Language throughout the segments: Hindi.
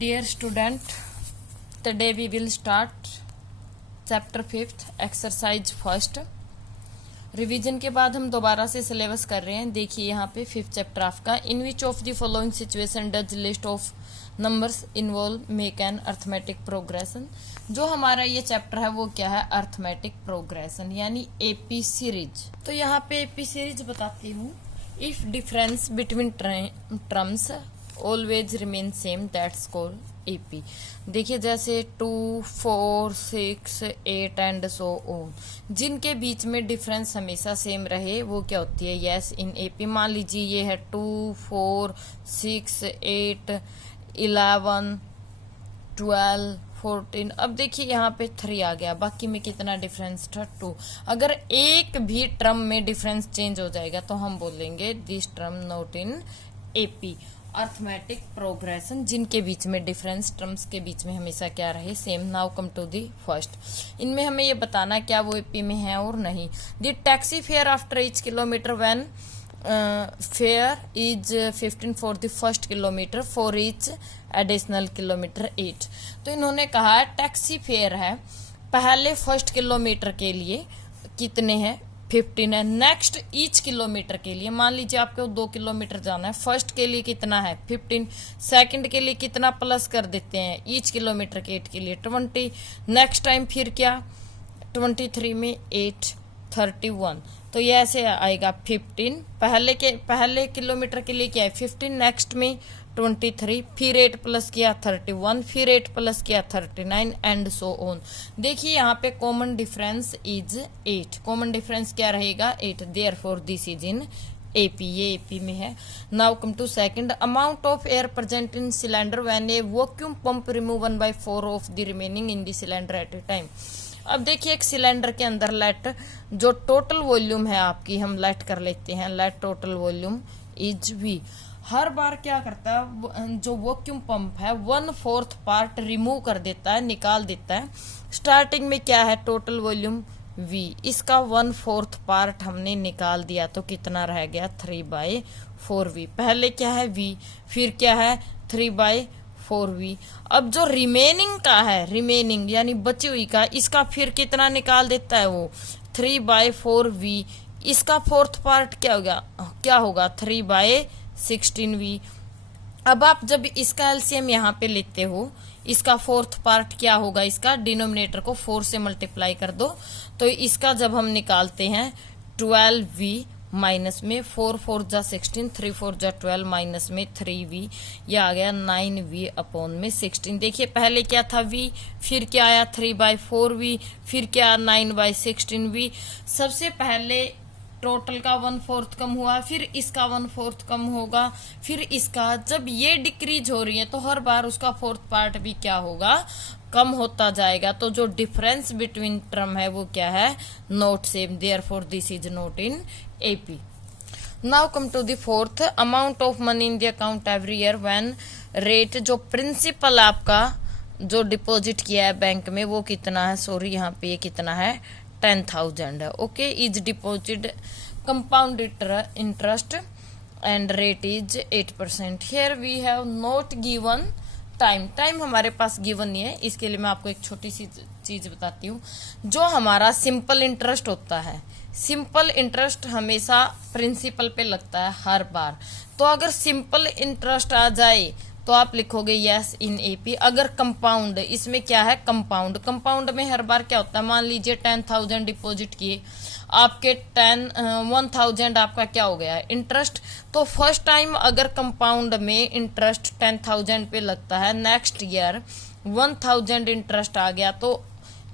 Dear student, today we will start chapter 5th exercise first. Revision के बाद हम दोबारा से सिलेबस कर रहे हैं. देखिए यहाँ पे 5th चैप्टर आपका. In which of the following situation does list of numbers involve make an arithmetic progression. जो हमारा ये चैप्टर है वो क्या है, अर्थमेटिक प्रोग्रेशन यानी एपी सीरीज. तो यहाँ पे एपी सीरीज बताती हूँ. If difference between terms always remain same that's called AP. देखिए जैसे 2, 4, 6, 8 एंड सो ऑन, जिनके बीच में डिफरेंस हमेशा सेम रहे वो क्या होती है, यस इन एपी. मान लीजिए ये है 2, 4, 6, 8, 11, 12, 14. अब देखिए यहाँ पे 3 आ गया, बाकी में कितना डिफरेंस था, 2. अगर एक भी टर्म में डिफरेंस चेंज हो जाएगा तो हम बोलेंगे this term not in AP. Arithmetic progression, जिनके बीच में डिफरेंस टर्म्स के बीच में हमेशा क्या रहे, same. Now come to the first. इनमें हमें ये बताना क्या वो एपी में है और नहीं. The taxi fare after each kilometre when fair is 15 for the first kilometre, for each additional kilometre 8. तो इन्होंने कहा टैक्सी फेयर है पहले फर्स्ट किलोमीटर के लिए कितने हैं, 15 है. नेक्स्ट ईच किलोमीटर के लिए मान लीजिए आपको 2 किलोमीटर जाना है, फर्स्ट के लिए कितना है 15, सेकंड के लिए कितना प्लस कर देते हैं ईच किलोमीटर के 8 के लिए 20. नेक्स्ट टाइम फिर क्या 23 में 8, 31. तो ये ऐसे आएगा 15 पहले किलोमीटर के लिए क्या है 15, नेक्स्ट में 23, फिर 8 प्लस किया 31, फिर 8 प्लस किया 39 एंड सो ऑन. देखिए यहाँ पे common difference is 8. Common difference क्या रहेगा 8. Therefore this is in AP, ये एपी में है. Now come to second. Amount of air present in cylinder when a vacuum pump remove 1/4 of the remaining in the cylinder at a time. अब देखिए एक सिलेंडर के अंदर लेट जो टोटल वॉल्यूम है आपकी, हम लेट कर लेते हैं, let total volume is V. हर बार क्या करता है जो वैक्यूम पंप है 1/4 पार्ट रिमूव कर देता है, निकाल देता है. स्टार्टिंग में क्या है टोटल वॉल्यूम v, इसका 1/4 पार्ट हमने निकाल दिया तो कितना रह गया 3/4v. पहले क्या है v, फिर क्या है 3/4v. अब जो रिमेनिंग का है, रिमेनिंग यानी बची हुई का, इसका फिर कितना निकाल देता है वो 3/4v. इसका फोर्थ पार्ट क्या होगा 3/16v. अब आप जब इसका एलसीएम यहाँ पे लेते हो, इसका फोर्थ पार्ट क्या होगा, इसका डिनोमिनेटर को 4 से मल्टीप्लाई कर दो. तो इसका जब हम निकालते हैं 12v माइनस में 4 4 जा 16, 3 4 जा 12 माइनस में 3v, यह आ गया 9v अपॉन में 16. देखिए पहले क्या था v, फिर क्या आया 3/4v, फिर क्या 9/16v. सबसे पहले टोटल का 1/4 कम हुआ, फिर इसका 1/4 कम होगा, फिर इसका. जब ये डिक्रीज हो रही है तो हर बार उसका फोर्थ पार्ट भी क्या होगा, कम होता जाएगा. तो जो डिफरेंस बिटवीन टर्म है वो क्या है, not same. Therefore this is not in AP. Now come to the fourth. Amount of money in the account every year when rate, जो प्रिंसिपल आपका जो डिपॉजिट किया है बैंक में वो कितना है, सॉरी यहाँ पे ये कितना है 10,000 है. Okay, is deposit compound interest and rate is 8%. Here we have not given time हमारे पास गिवन नहीं है. इसके लिए मैं आपको एक छोटी सी चीज बताती हूँ. जो हमारा सिंपल इंटरेस्ट होता है, सिंपल इंटरेस्ट हमेशा प्रिंसिपल पे लगता है हर बार. तो अगर सिंपल इंटरेस्ट आ जाए तो आप लिखोगे यस इन एपी. अगर कंपाउंड, इसमें क्या है कंपाउंड में हर बार क्या होता है, मान लीजिए 10,000 डिपॉजिट किए, आपके 1,000 आपका क्या हो गया इंटरेस्ट. तो फर्स्ट टाइम अगर कंपाउंड में इंटरेस्ट 10,000 पे लगता है, नेक्स्ट ईयर 1,000 इंटरेस्ट आ गया तो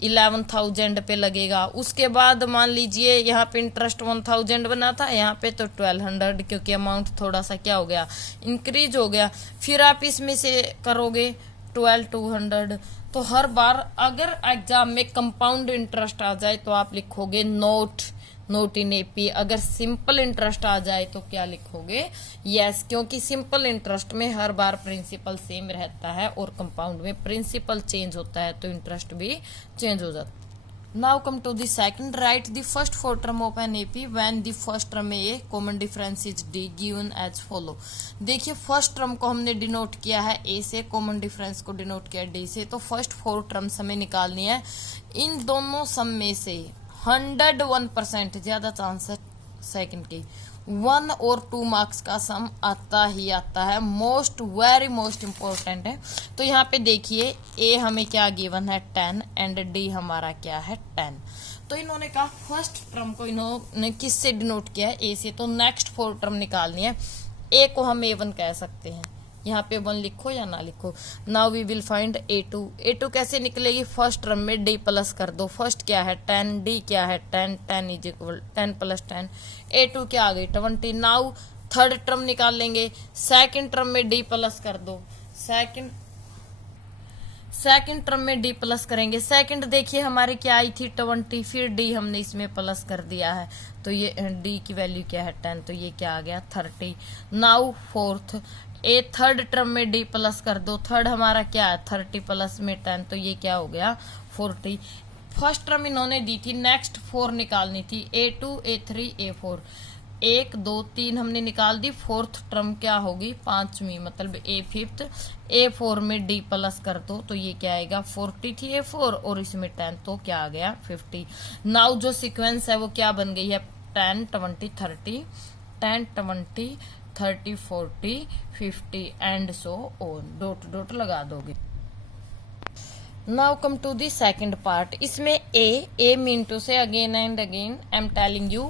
11,000 पे लगेगा. उसके बाद मान लीजिए यहाँ पे इंटरेस्ट 1,000 बना था, यहाँ पे तो 1,200, क्योंकि अमाउंट थोड़ा सा क्या हो गया इंक्रीज हो गया. फिर आप इसमें से करोगे 12,200. तो हर बार अगर एग्जाम में कंपाउंड इंटरेस्ट आ जाए तो आप लिखोगे नोट इन एपी. अगर सिंपल इंटरेस्ट आ जाए तो क्या लिखोगे यस, क्योंकि सिंपल इंटरेस्ट में हर बार प्रिंसिपल सेम रहता है और कंपाउंड में प्रिंसिपल चेंज होता है तो इंटरेस्ट भी चेंज हो जाता है. Now come to the second, right the first four term of an AP when the first term में A common difference is D given as follow. देखिए फर्स्ट टर्म को हमने डिनोट किया है ए से, कॉमन डिफरेंस को डिनोट किया डी से, तो फर्स्ट फोर टर्म्स हमें निकालनी है। इन दोनों सम में से 101% ज्यादा चांस है सेकंड की, 1 और 2 मार्क्स का सम आता ही आता है, वेरी मोस्ट इंपॉर्टेंट है। तो यहाँ पे देखिए ए हमें क्या गिवन है 10 एंड डी हमारा क्या है 10। तो इन्होंने कहा फर्स्ट टर्म को इन्होंने किससे डिनोट किया है, ए से, तो नेक्स्ट फोर टर्म निकालनी है। ए को हम A1 कह सकते हैं, यहाँ पे 1 लिखो या ना लिखो। Now we will find A2। A2 कैसे निकलेगी, फर्स्ट टर्म में D प्लस कर दो, फर्स्ट क्या है 10, D क्या है 10, 10 इज इक्वल 10 प्लस 10, A2 क्या आ गई 20। नाउ थर्ड टर्म निकाल लेंगे, सेकंड टर्म में D प्लस कर दो, सेकंड टर्म में D प्लस करेंगे, सेकंड देखिए हमारी क्या आई थी 20, फिर D हमने इसमें प्लस कर दिया है, तो ये D की वैल्यू क्या है 10, तो ये क्या आ गया 30। नाउ फोर्थ, ए थर्ड टर्म में D प्लस कर दो, थर्ड हमारा क्या है 30 प्लस में 10, तो ये क्या हो गया 40। फर्स्ट टर्म इन्होंने दी थी, नेक्स्ट 4 निकालनी थी, A2 A3 A4, 1 2 3 हमने निकाल दी, फोर्थ टर्म क्या होगी 5वीं, मतलब A फिफ्थ, A4 में D प्लस कर दो, तो ये क्या आएगा 40 थी A4 और इसमें 10, तो क्या आ गया 50। नाउ जो सीक्वेंस है वो क्या बन गई है 10 20 30, 10 20 30 40 50 and so on, dot dot लगा दोगे। Now come to the second part, इसमें I mean to say again and again I am telling you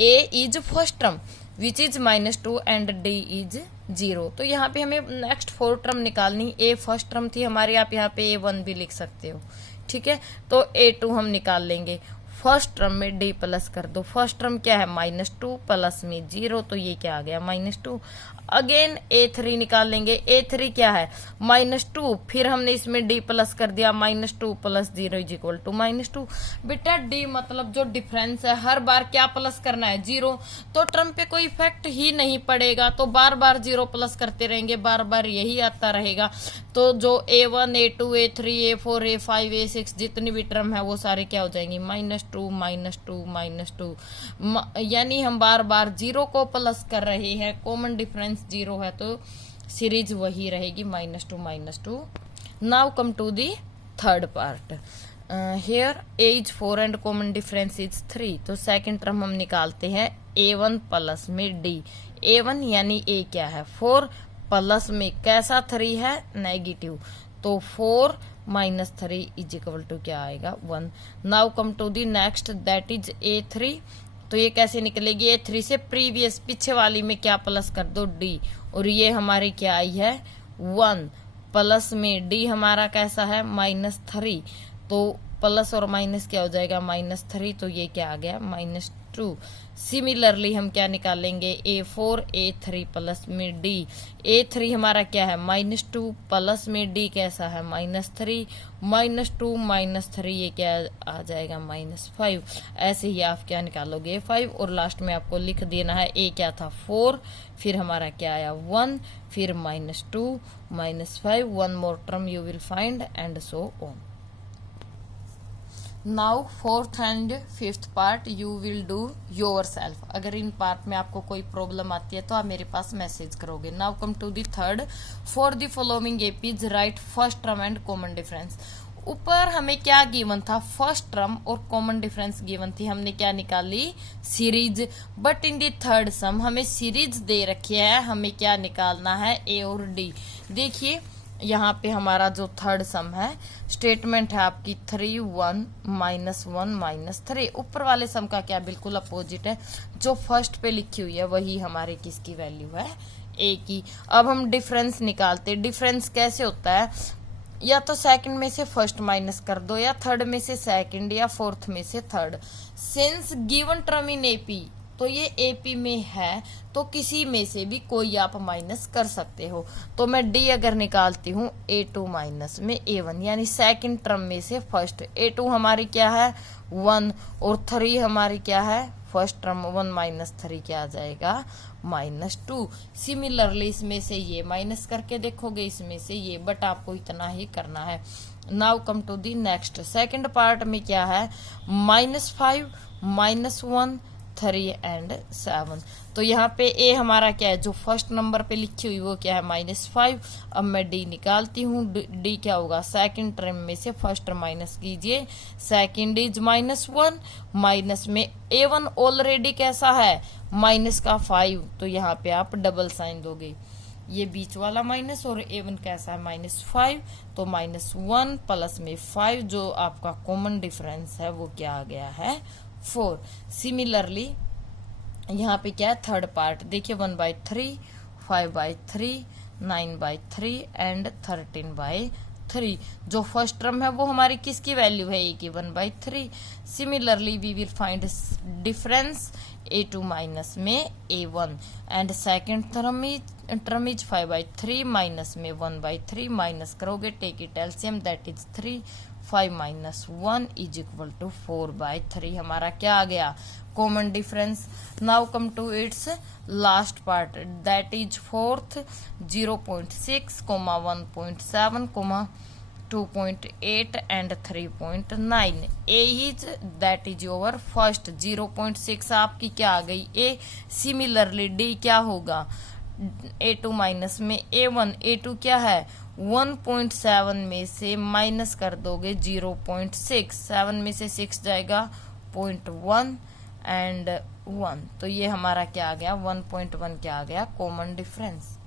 a is first term which is -2 and d is 0। तो यहाँ पे हमें नेक्स्ट फोर टर्म निकालनी, ए फर्स्ट टर्म थी हमारी, आप यहाँ पे A1 भी लिख सकते हो, ठीक है। तो A2 हम निकाल लेंगे, फर्स्ट टर्म में D प्लस कर दो, फर्स्ट टर्म क्या है -2 प्लस में 0, तो ये क्या आ गया -2। अगेन A3 निकाल लेंगे, A3 क्या है -2, फिर हमने इसमें D प्लस कर दिया, -2 प्लस 0 इज इक्वल टू -2। बेटा D मतलब जो डिफरेंस है हर बार क्या प्लस करना है 0, तो टर्म पे कोई इफेक्ट ही नहीं पड़ेगा, तो बार बार 0 प्लस करते रहेंगे, बार बार यही आता रहेगा। तो जो A1 A2 A3 A4 A5 A6 जितनी भी टर्म है वो सारे क्या हो जाएंगी -2 -2 -2, यानी हम बार बार 0 को प्लस कर रहे हैं, कॉमन डिफरेंस 0 है तो सीरीज वही रहेगी -2 -2। Now come to the third part, here A is 4 and common difference is 3, तो सेकंड टर्म हम निकालते हैं A1 प्लस में D, A1 यानी A क्या है 4 प्लस में कैसा 3 है नेगेटिव, तो 4 -3 इज इक्वल टू क्या आएगा 1। Now come to the next that is A3, तो ये कैसे निकलेगी A3 से प्रीवियस पीछे वाली में क्या प्लस कर दो D, और ये हमारी क्या आई है 1 प्लस में D हमारा कैसा है -3, तो प्लस और माइनस क्या हो जाएगा -3, तो ये क्या आ गया -2। सिमिलरली हम क्या निकालेंगे A4 A3 प्लस में D, A3 हमारा क्या है -2 प्लस में D कैसा है -3, -2 -3 ये क्या आ जाएगा -5। ऐसे ही आप क्या निकालोगे 5, और लास्ट में आपको लिख देना है A क्या था 4, फिर हमारा क्या आया 1, फिर -2 -5, 1 मोर term you will find and so on. Now fourth and fifth part you will do your self. अगर इन पार्ट में आपको कोई प्रॉब्लम आती है तो आप मेरे पास मैसेज करोगे। Now come to the third, for the following APs write first term and common difference. ऊपर हमें क्या गिवन था फर्स्ट टर्म और कॉमन डिफरेंस गिवन थी, हमने क्या निकाली series, but in the third sum हमें सीरीज दे रखी है, हमें क्या निकालना है ए और डी। देखिए यहाँ पे हमारा जो थर्ड सम है स्टेटमेंट है आपकी 3 1 -1 -3। ऊपर वाले सम का क्या बिल्कुल अपोजिट है, जो फर्स्ट पे लिखी हुई है वही हमारे किसकी वैल्यू है ए की। अब हम डिफरेंस निकालते, डिफरेंस कैसे होता है, या तो सेकंड में से फर्स्ट माइनस कर दो, या थर्ड में से सेकंड, या फोर्थ में से third. Since given term in AP, तो ये एपी में है तो किसी में से भी कोई आप माइनस कर सकते हो। तो मैं डी अगर निकालती हूँ A2 माइनस में A1, यानी सेकंड टर्म में से फर्स्ट। A2 हमारी क्या है 1 और 3 हमारी क्या है फर्स्ट टर्म, 1 -3 क्या आ जाएगा -2। सिमिलरली इसमें से ये माइनस करके देखोगे, इसमें से ये, बट आपको इतना ही करना है। Now come to the next. Second part में क्या है, -5, -1, 3 एंड 7। तो यहाँ पे ए हमारा क्या है, जो फर्स्ट नंबर पे लिखी हुई वो क्या है, -5। अब मैं डी निकालती हूँ, डी क्या होगा, सेकंड टर्म में से फर्स्ट टर्म माइनस कीजिए, सेकंड इज -1, माइनस में A1 ऑलरेडी कैसा है, -5, तो यहाँ पे आप डबल साइन दोगे, ये बीच वाला माइनस और A1 कैसा है, -5, तो -1 प्लस में 5, जो आपका कॉमन डिफरेंस है वो क्या आ गया है, 4। सिमिलरली यहाँ पे क्या है, थर्ड पार्ट देखिए, 1/3, 5/3, 9/3 एंड 13/3। जो फर्स्ट टर्म है वो हमारी किसकी वैल्यू है, ए की, 1/3। Similarly we will find difference A2 minus में A1 and second term is 5/3 minus में 1/3, माइनस करोगे, take it LCM, that is 3, 5 - 1 is equal to 4/3। हमारा क्या आ गया, common difference. Now come to its last part, that is fourth, 0.6, 1.7, 2.8 and 3.9। A is that is your first, 0.6 आपकी क्या आ गई, ए। सिमिलरली डी क्या होगा, A2 माइनस में A1, A2 क्या है, 1.7 में से माइनस कर दोगे 0.6, 7 में से 6 जाएगा 0.1 एंड 1, तो ये हमारा क्या आ गया, 1.1 क्या आ गया, कॉमन डिफरेंस।